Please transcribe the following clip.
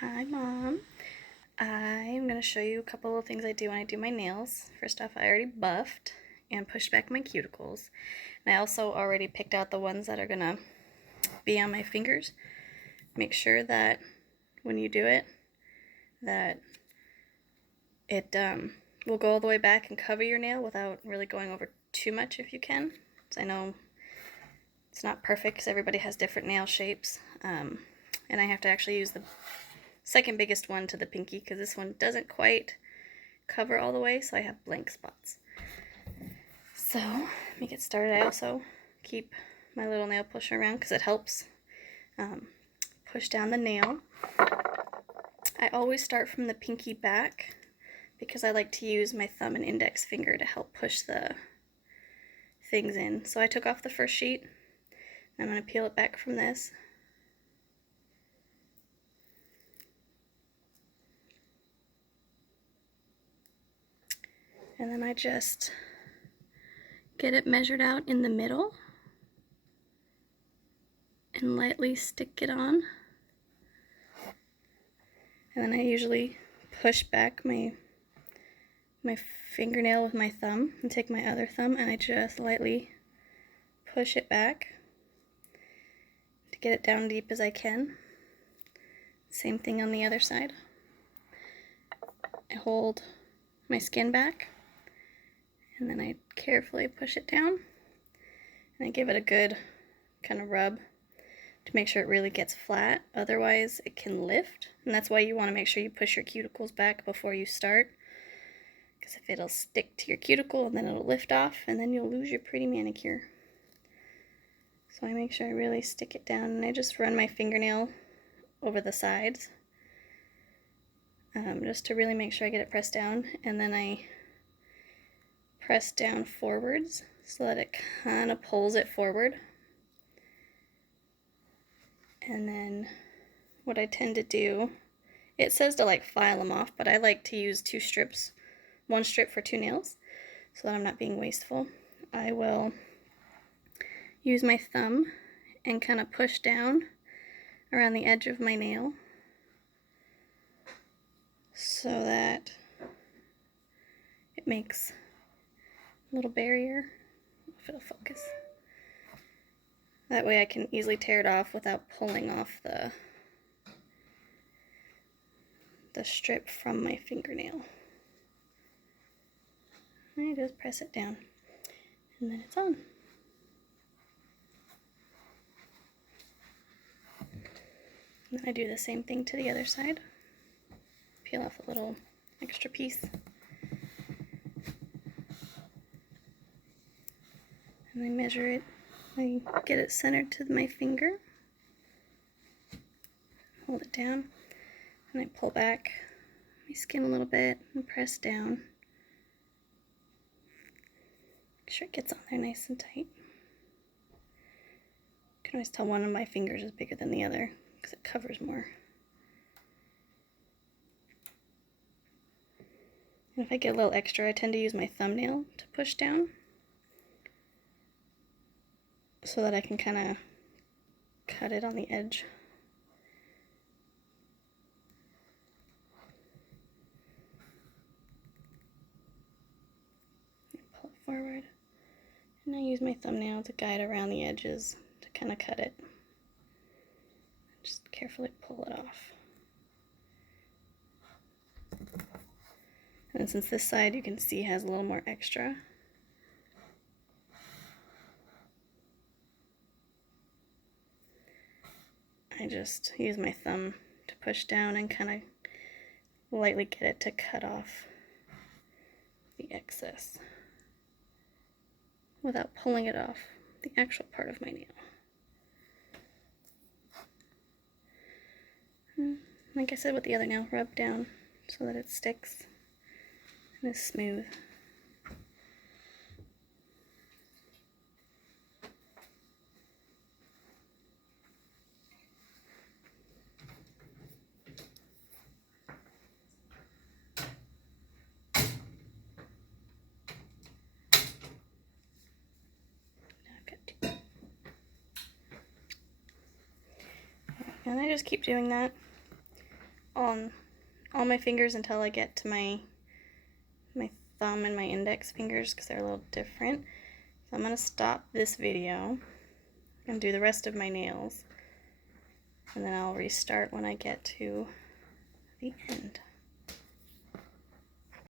Hi, Mom. I'm going to show you a couple of things I do when I do my nails. First off, I already buffed and pushed back my cuticles. And I also already picked out the ones that are going to be on my fingers. Make sure that when you do it, that it will go all the way back and cover your nail without really going over too much if you can. So I know it's not perfect because everybody has different nail shapes. And I have to actually use the second biggest one to the pinky because this one doesn't quite cover all the way, so I have blank spots. So let me get started. I also keep my little nail pusher around because it helps push down the nail. I always start from the pinky back because I like to use my thumb and index finger to help push the things in. So I took off the first sheet. I'm going to peel it back from this. And then I just get it measured out in the middle and lightly stick it on. And then I usually push back my fingernail with my thumb and take my other thumb and I just lightly push it back to get it down deep as I can. Same thing on the other side. I hold my skin back and then I carefully push it down and I give it a good kind of rub to make sure it really gets flat. Otherwise it can lift, and that's why you want to make sure you push your cuticles back before you start, because if it'll stick to your cuticle and then it'll lift off and then you'll lose your pretty manicure. So I make sure I really stick it down and I just run my fingernail over the sides just to really make sure I get it pressed down, and then I press down forwards so that it kind of pulls it forward. And then what I tend to do, it says to like file them off, but I like to use 2 strips, 1 strip for 2 nails, so that I'm not being wasteful. I will use my thumb and kind of push down around the edge of my nail so that it makes a little barrier, if it'll focus. That way I can easily tear it off without pulling off the strip from my fingernail. I just press it down and then it's on. And then I do the same thing to the other side. Peel off a little extra piece. And I measure it. I get it centered to my finger. Hold it down. And I pull back my skin a little bit and press down. Make sure it gets on there nice and tight. You can always tell one of my fingers is bigger than the other because it covers more. And if I get a little extra, I tend to use my thumbnail to push down so that I can kind of cut it on the edge. Pull it forward. And I use my thumbnail to guide around the edges to kind of cut it. Just carefully pull it off. And since this side you can see has a little more extra, I just use my thumb to push down and kind of lightly get it to cut off the excess without pulling it off the actual part of my nail. And like I said with the other nail, rub down so that it sticks and is smooth. And I just keep doing that on all my fingers until I get to my thumb and my index fingers because they're a little different. So I'm going to stop this video and do the rest of my nails, and then I'll restart when I get to the end.